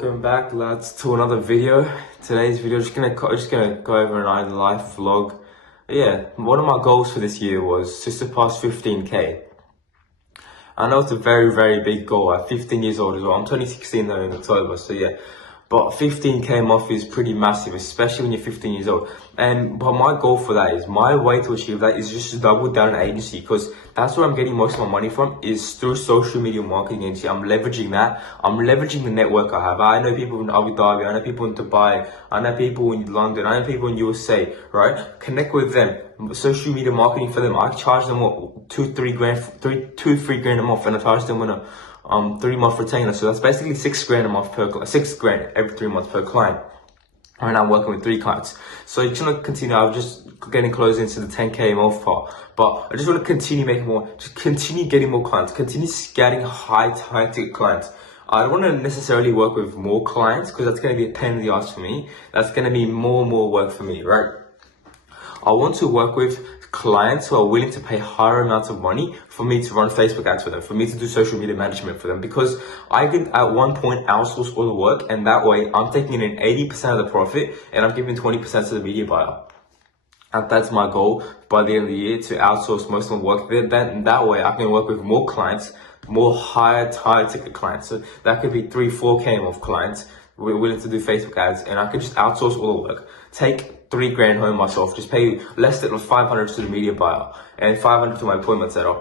Welcome back, lads, to another video. Today's video, just gonna go over an life vlog. Yeah, one of my goals for this year was to surpass 15k. I know it's a very, very big goal at 15 years old as well. I'm turning 16 though in October, so yeah. But 15k a month is pretty massive, especially when you're 15 years old. But my goal for that is, my way to achieve that is just to double down an agency, because that's where I'm getting most of my money from, is through social media marketing agency. I'm leveraging that. I'm leveraging the network I have. I know people in Abu Dhabi, I know people in Dubai, I know people in London, I know people in USA, right? Connect with them. Social media marketing for them. I charge them what, 3 grand a month, and I charge them on a 3-month retainer. So that's basically 6 grand a month per 6 grand every 3 months per client. Right now I'm working with 3 clients. So you just want to continue. I'm just getting closer into the 10k a month part, but I just want to continue making more, just continue getting more clients, continue getting high ticket clients. I don't want to necessarily work with more clients, because that's going to be a pain in the ass for me. That's going to be more and more work for me, right? I want to work with clients who are willing to pay higher amounts of money for me to run Facebook ads for them, for me to do social media management for them, because I can at one point outsource all the work, and that way I'm taking in 80% of the profit and I'm giving 20% to the media buyer. And that's my goal by the end of the year, to outsource most of my work. Then that way I can work with more clients, more higher ticket clients. So that could be 3-4k a month clients willing to do Facebook ads, and I could just outsource all the work. Take 3 grand home myself, just pay less than 500 to the media buyer and 500 to my appointment setter.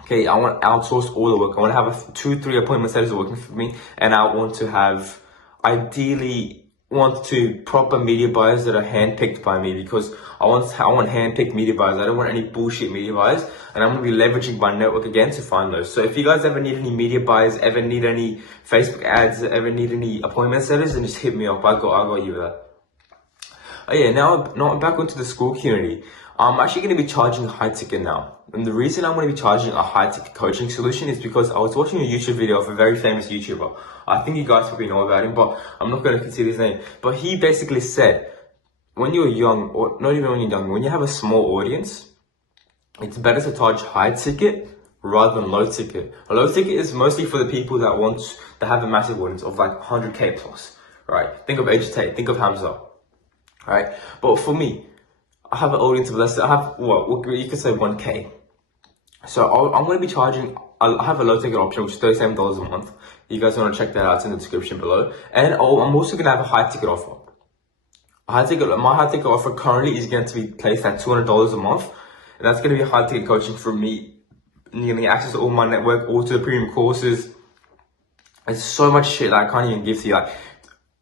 Okay, I want to outsource all the work. I want to have 2-3 appointment setters working for me, and I want to have, ideally, proper media buyers that are handpicked by me, because I want handpicked media buyers. I don't want any bullshit media buyers, and I'm going to be leveraging my network again to find those. So if you guys ever need any media buyers, ever need any Facebook ads, ever need any appointment setters, then just hit me up. I got you with that. Oh yeah, now I'm back onto the school community. I'm actually going to be charging a high ticket now. And the reason I'm going to be charging a high ticket coaching solution is because I was watching a YouTube video of a very famous YouTuber. I think you guys probably know about him, but I'm not going to consider his name. But he basically said, when you're young, or not even when you're young, when you have a small audience, it's better to charge high ticket rather than low ticket. A low ticket is mostly for the people that have a massive audience of like 100k plus, right? Think of Age Tate, think of Hamza, right? But for me, I have an audience of less than, you could say 1k. So I'm going to be charging, I have a low ticket option, which is $37 a month. You guys want to check that out, it's in the description below. And I'm also going to have a high ticket offer. My high ticket offer currently is going to be placed at $200 a month. And that's going to be a high ticket coaching from me. And you're going to get access to all my network, all to the premium courses. There's so much shit that I can't even give to you. Like,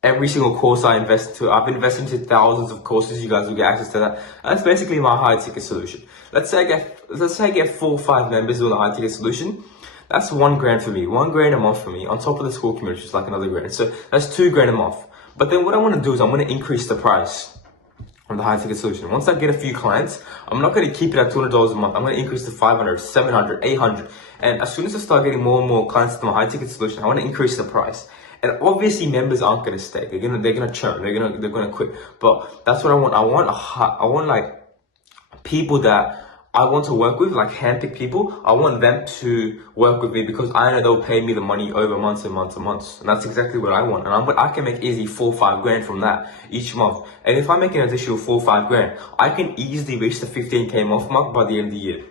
every single course I invest into, I've invested into thousands of courses. You guys will get access to that. That's basically my high ticket solution. Let's say I get 4 or 5 members with a high ticket solution. That's 1 grand for me, 1 grand a month for me, on top of the school community, which is like another grand. So that's 2 grand a month. But then what I want to do is I'm going to increase the price of the high ticket solution. Once I get a few clients, I'm not going to keep it at $200 a month. I'm going to increase to 500, 700, 800. And as soon as I start getting more and more clients to my high ticket solution, I want to increase the price. And obviously members aren't going to stay. They're gonna churn. They're gonna quit. But that's what I want. I want like people that I want to work with, like handpicked people. I want them to work with me, because I know they'll pay me the money over months and months and months. And that's exactly what I want. And I can make easily 4 or 5 grand from that each month. And if I make an additional 4 or 5 grand, I can easily reach the 15k a month mark by the end of the year.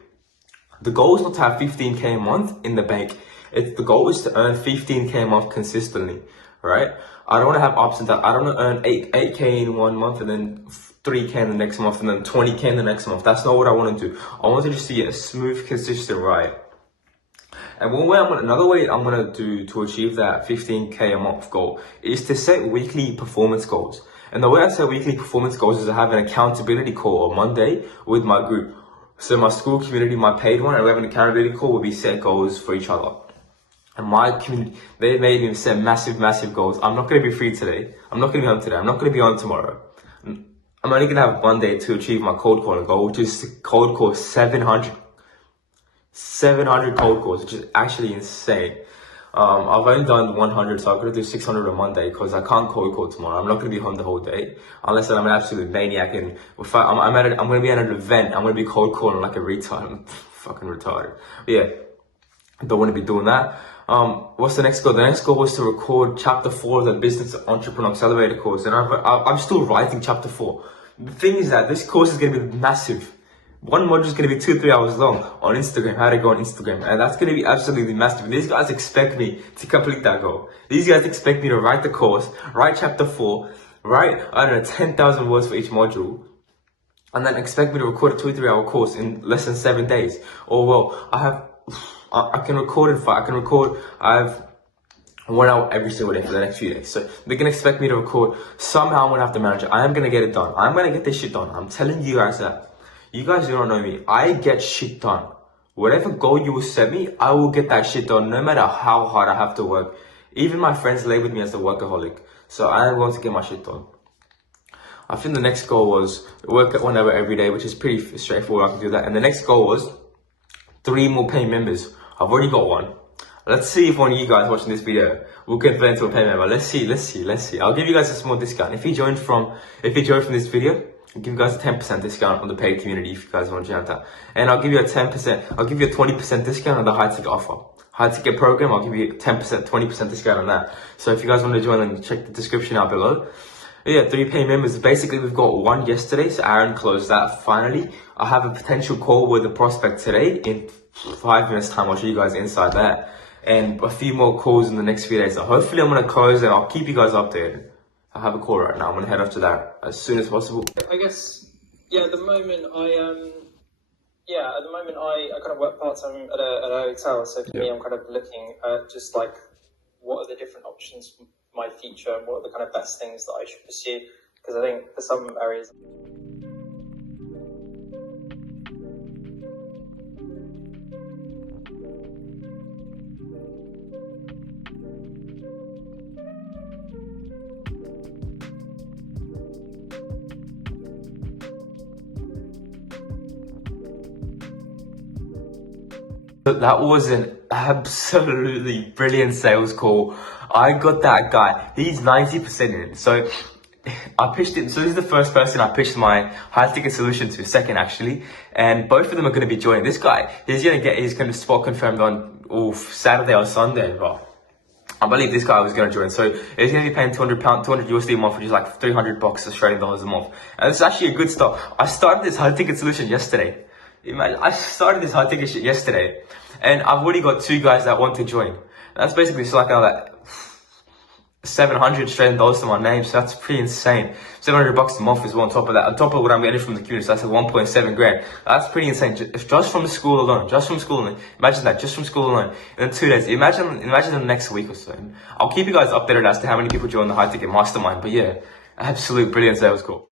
The goal is not to have 15k a month in the bank. The goal is to earn 15k a month consistently, right? I don't want to have ups and downs. I don't want to earn 8k in 1 month and then 3k in the next month and then 20k in the next month. That's not what I want to do. I want to just see a smooth, consistent ride. And another way I'm going to do to achieve that 15k a month goal is to set weekly performance goals. And the way I set weekly performance goals is I have an accountability call on Monday with my group. So my school community, my paid one, and we have an accountability call where we set goals for each other. And my community, they made me set massive, massive goals. I'm not going to be free today. I'm not going to be home today. I'm not going to be on tomorrow. I'm only going to have 1 day to achieve my cold calling goal, which is cold call 700 cold calls, which is actually insane. I've only done 100, so I'm going to do 600 on Monday, because I can't cold call tomorrow. I'm not going to be home the whole day, unless I'm an absolute maniac. And I'm going to be at an event, I'm going to be cold calling like a retard. I'm fucking retarded. But yeah, don't want to be doing that. What's the next goal? The next goal was to record chapter 4 of the Business Entrepreneur Accelerator course, and I'm still writing chapter 4. The thing is that this course is going to be massive. One module is going to be 2-3 hours long on Instagram, how to go on Instagram, and that's going to be absolutely massive. These guys expect me to complete that goal. These guys expect me to write the course, write chapter 4, write, I don't know, 10,000 words for each module, and then expect me to record a 2-3 hour course in less than 7 days. Or well, I can record in 5. I have 1 hour every single day for the next few days. So they're gonna expect me to record. Somehow I'm gonna have to manage it. I am gonna get it done. I'm gonna get this shit done. I'm telling you guys that. You guys don't know me. I get shit done. Whatever goal you will set me, I will get that shit done no matter how hard I have to work. Even my friends labeled me as a workaholic. So I am going to get my shit done. I think the next goal was work at 1 hour every day, which is pretty straightforward. I can do that. And the next goal was 3 more paying members. I've already got one. Let's see if one of you guys watching this video will convert into a paying member. Let's see. I'll give you guys a small discount. If you joined from this video, I'll give you guys a 10% discount on the paid community if you guys want to join that. And I'll give you a 20% discount on the high ticket offer. High ticket program, I'll give you 10%, 20% discount on that. So if you guys want to join, then check the description out below. Yeah, 3 paying members. Basically, we've got 1 yesterday, so Aaron closed that finally. I have a potential call with the prospect today. In 5 minutes time, I'll show you guys inside that. And a few more calls in the next few days. So hopefully I'm going to close and I'll keep you guys updated. I have a call right now. I'm going to head off to that as soon as possible. I guess, yeah, at the moment I kind of work part-time at a hotel. So for me, I'm kind of looking at just like, what are the different options for my future and what are the kind of best things that I should pursue? Because I think for some areas... That was an absolutely brilliant sales call. I got that guy. He's 90% in. So I pitched him. So this is the first person I pitched my high ticket solution to, second actually. And both of them are going to be joining. This guy, he's going to spot confirmed on Saturday or Sunday, bro. I believe this guy was going to join. So he's going to be paying £200 USD a month, which is like $300 Australian dollars a month. And it's actually a good start. I started this high ticket solution yesterday. Imagine, I started this high ticket shit yesterday, and I've already got 2 guys that want to join. That's basically just like another 700 Australian dollars to my name, so that's pretty insane. $700 a month is on top of that, on top of what I'm getting from the community, so that's like 1.7 grand. That's pretty insane. Just from the school alone, imagine that, just from school alone. In 2 days, imagine the next week or so. I'll keep you guys updated as to how many people join the high ticket mastermind, but yeah, absolute brilliant sales call.